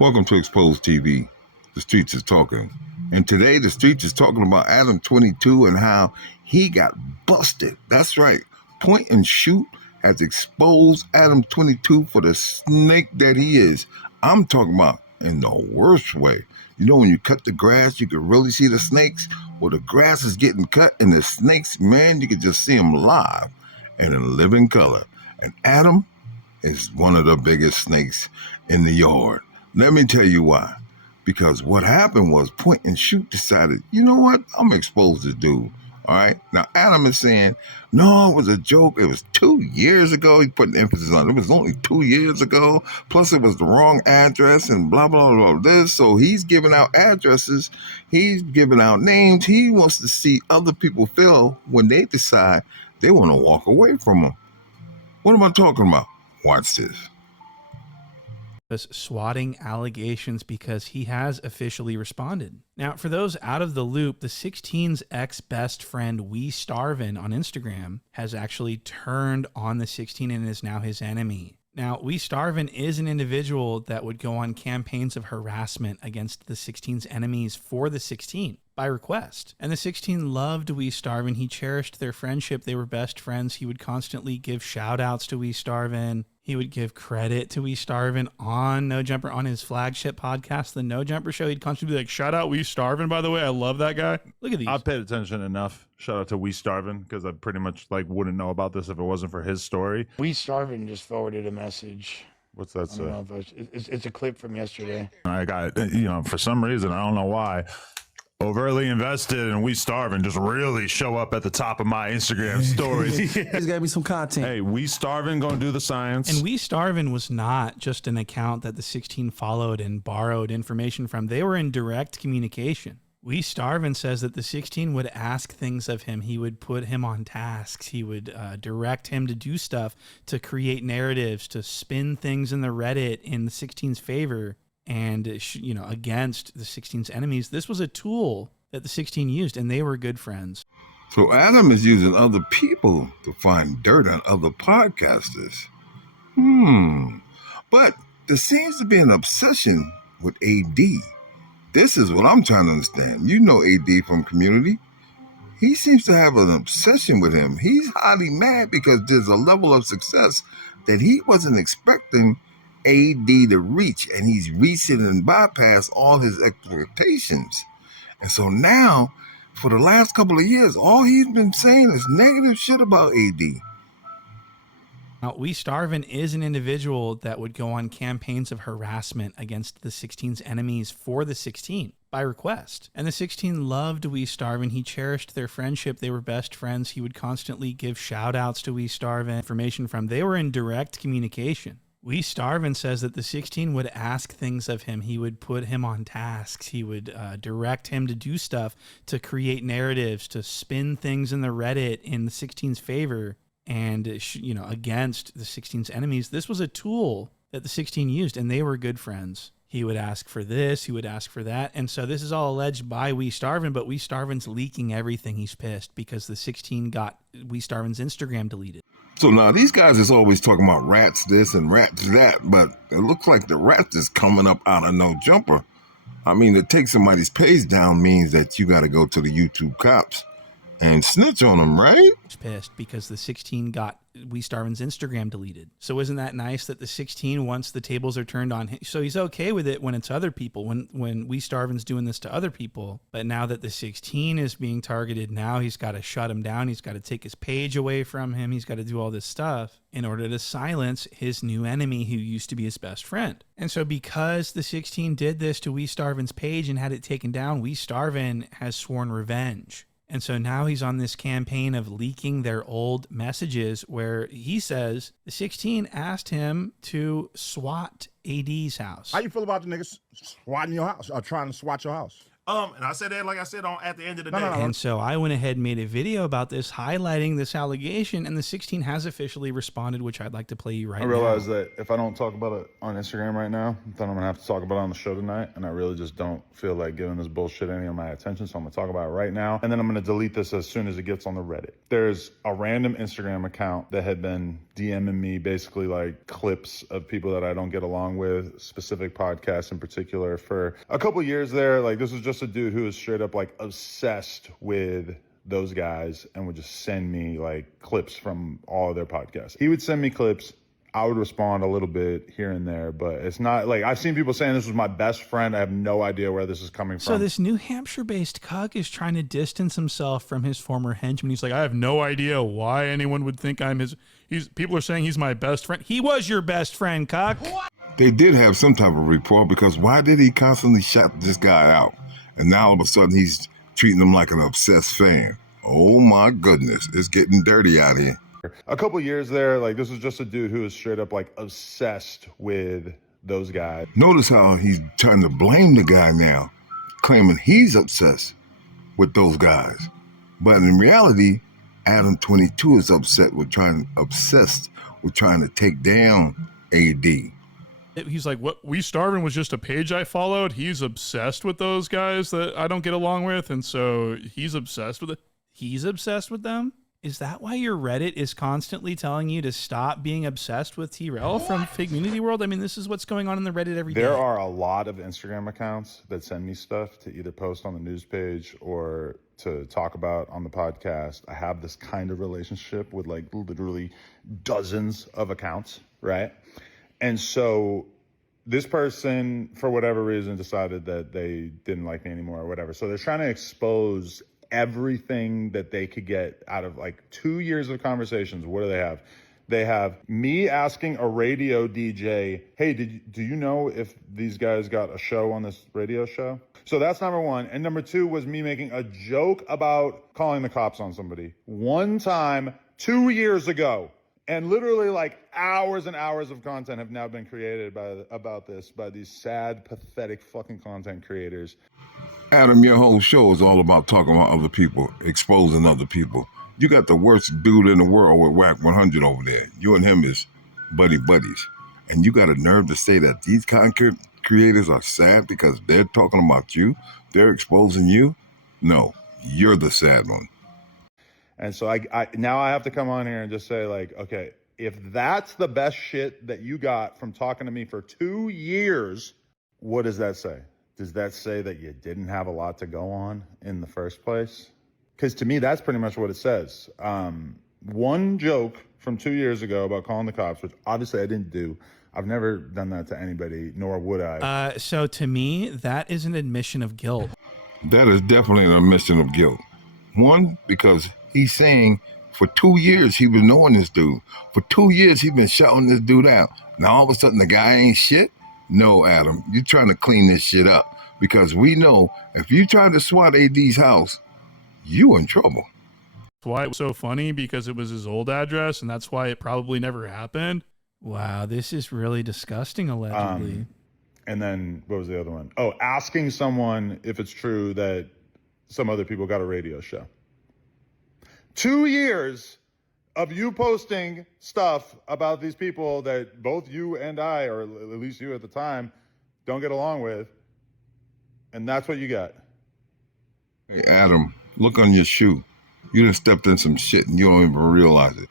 Welcome to Exposed TV. The streets is talking. And today the streets is talking about Adam 22 and how he got busted. That's right. Point and Shoot has exposed Adam 22 for the snake that he is. I'm talking about in the worst way. You know, when you cut the grass, you can really see the snakes. Well, the grass is getting cut and the snakes, man, you can just see them live and in living color. And Adam is one of the biggest snakes in the yard. Let me tell you why. Because what happened was Point and Shoot decided, you know what? I'm going to expose this dude. All right. Now, Adam is saying, no, it was a joke. It was 2 years ago. He put an emphasis on it. It was only 2 years ago. Plus, it was the wrong address and blah, blah, blah, this. So he's giving out addresses. He's giving out names. He wants to see other people feel when they decide they want to walk away from him. What am I talking about? Watch this. Swatting allegations because he has officially responded. Now, for those out of the loop, the 16's ex-best friend, We Starvin on Instagram, has actually turned on the 16 and is now his enemy. Now, We Starvin is an individual that would go on campaigns of harassment against the 16's enemies for the 16 by request. And the 16 loved We Starvin. He cherished their friendship. They were best friends. He would constantly give shout outs to We Starvin. He would give credit to We Starvin on No Jumper, on his flagship podcast, The No Jumper Show. He'd constantly be like, shout out We Starvin, by the way. I love that guy. Look at these. I've paid attention enough. Shout out to We Starvin, because I pretty much wouldn't know about this if it wasn't for his story. We Starvin just forwarded a message. What's that say? I don't know if it's a clip from yesterday. I got, for some reason, I don't know why, overtly invested and We Starvin just really show up at the top of my Instagram stories. There's got to be some content. Hey, We Starvin gonna do the science. And We Starvin was not just an account that the 16 followed and borrowed information from. They were in direct communication. We Starvin says that the 16 would ask things of him. He would put him on tasks. He would direct him to do stuff, to create narratives, to spin things in the Reddit in the 16's favor. And, against the 16's enemies. This was a tool that the 16 used, and they were good friends. So Adam is using other people to find dirt on other podcasters. But there seems to be an obsession with AD. This is what I'm trying to understand. You know AD from Community. He seems to have an obsession with him. He's highly mad because there's a level of success that he wasn't expecting AD to reach, and he's reached it and bypassed all his expectations. And so now, for the last couple of years, all he's been saying is negative shit about AD. Now, We Starvin is an individual that would go on campaigns of harassment against the 16's enemies for the 16 by request. And the 16 loved We Starvin. He cherished their friendship. They were best friends. He would constantly give shout outs to We Starvin, information from. They were in direct communication. We Starvin says that the 16 would ask things of him. He would put him on tasks. He would direct him to do stuff, to create narratives, to spin things in the Reddit in the 16's favor and, against the 16's enemies. This was a tool that the 16 used, and they were good friends. He would ask for this. He would ask for that. And so this is all alleged by We Starvin, but We Starvin's leaking everything. He's pissed because the 16 got We Starvin's Instagram deleted. So now these guys is always talking about rats this and rats that, but it looks like the rats is coming up out of No Jumper. I mean, to take somebody's page down means that you got to go to the YouTube cops and snitch on them, right? He's pissed because the 16 got We Starvin's Instagram deleted. So isn't that nice that the 16, once the tables are turned on him, so he's okay with it when it's other people, when We Starvin's doing this to other people. But now that the 16 is being targeted, now he's got to shut him down. He's got to take his page away from him. He's got to do all this stuff in order to silence his new enemy who used to be his best friend. And so because the 16 did this to We Starvin's page and had it taken down, We Starvin has sworn revenge. And so now he's on this campaign of leaking their old messages where he says the 16 asked him to SWAT AD's house. How you feel about the niggas swatting your house or trying to SWAT your house? And I said that, like I said, at the end of the day. No. And so I went ahead and made a video about this, highlighting this allegation, and the 16 has officially responded, which I'd like to play you right now. I realize that if I don't talk about it on Instagram right now, then I'm going to have to talk about it on the show tonight, and I really just don't feel like giving this bullshit any of my attention, so I'm going to talk about it right now, and then I'm going to delete this as soon as it gets on the Reddit. There's a random Instagram account that had been DMing me basically like clips of people that I don't get along with, specific podcasts in particular. For a couple years there, like this was just a dude who was straight up like obsessed with those guys and would just send me like clips from all of their podcasts. He would send me clips. I would respond a little bit here and there, but it's not like I've seen people saying this was my best friend. I have no idea where this is coming from. So this New Hampshire-based cuck is trying to distance himself from his former henchman. He's like, I have no idea why anyone would think I'm his. People are saying he's my best friend. He was your best friend, cuck. They did have some type of report, because why did he constantly shout this guy out? And now all of a sudden he's treating him like an obsessed fan. Oh my goodness, it's getting dirty out here. A couple years there, like this was just a dude who was straight up like obsessed with those guys. Notice how he's trying to blame the guy now, claiming he's obsessed with those guys. But in reality, Adam 22 is obsessed with trying to take down AD. He's like, what? We Starving was just a page I followed. He's obsessed with those guys that I don't get along with, and so he's obsessed with it. He's obsessed with them? Is that why your Reddit is constantly telling you to stop being obsessed with T-Rel from Figmunity World? I mean, this is what's going on in the Reddit every day. There are a lot of Instagram accounts that send me stuff to either post on the news page or to talk about on the podcast. I have this kind of relationship with like literally dozens of accounts, right? And so this person, for whatever reason, decided that they didn't like me anymore or whatever. So they're trying to expose everything that they could get out of like 2 years of conversations. What do they have? They have me asking a radio DJ, hey, do you know if these guys got a show on this radio show? So that's number one. And number two was me making a joke about calling the cops on somebody one time 2 years ago. And literally like hours and hours of content have now been created about this by these sad, pathetic fucking content creators. Adam, your whole show is all about talking about other people, exposing other people. You got the worst dude in the world with Whack 100 over there. You and him is buddies. And you got a nerve to say that these content creators are sad because they're talking about you? They're exposing you? No, you're the sad one. And so I now I have to come on here and just say like, okay, if that's the best shit that you got from talking to me for 2 years, what does that say? Does that say that you didn't have a lot to go on in the first place? Because to me, that's pretty much what it says. One joke from 2 years ago about calling the cops, which obviously I didn't do. I've never done that to anybody, nor would I. So to me, that is an admission of guilt. That is definitely an admission of guilt. One, because he's saying for 2 years he was knowing this dude. For 2 years he's been shouting this dude out. Now all of a sudden the guy ain't shit? No, Adam, you're trying to clean this shit up. Because we know if you try to SWAT AD's house, you in trouble. That's why it was so funny, because it was his old address, and that's why it probably never happened. Wow, this is really disgusting, allegedly. And then what was the other one? Oh, asking someone if it's true that some other people got a radio show. 2 years of you posting stuff about these people that both you and I, or at least you at the time, don't get along with. And that's what you got. Hey, Adam, look on your shoe. You done stepped in some shit and you don't even realize it.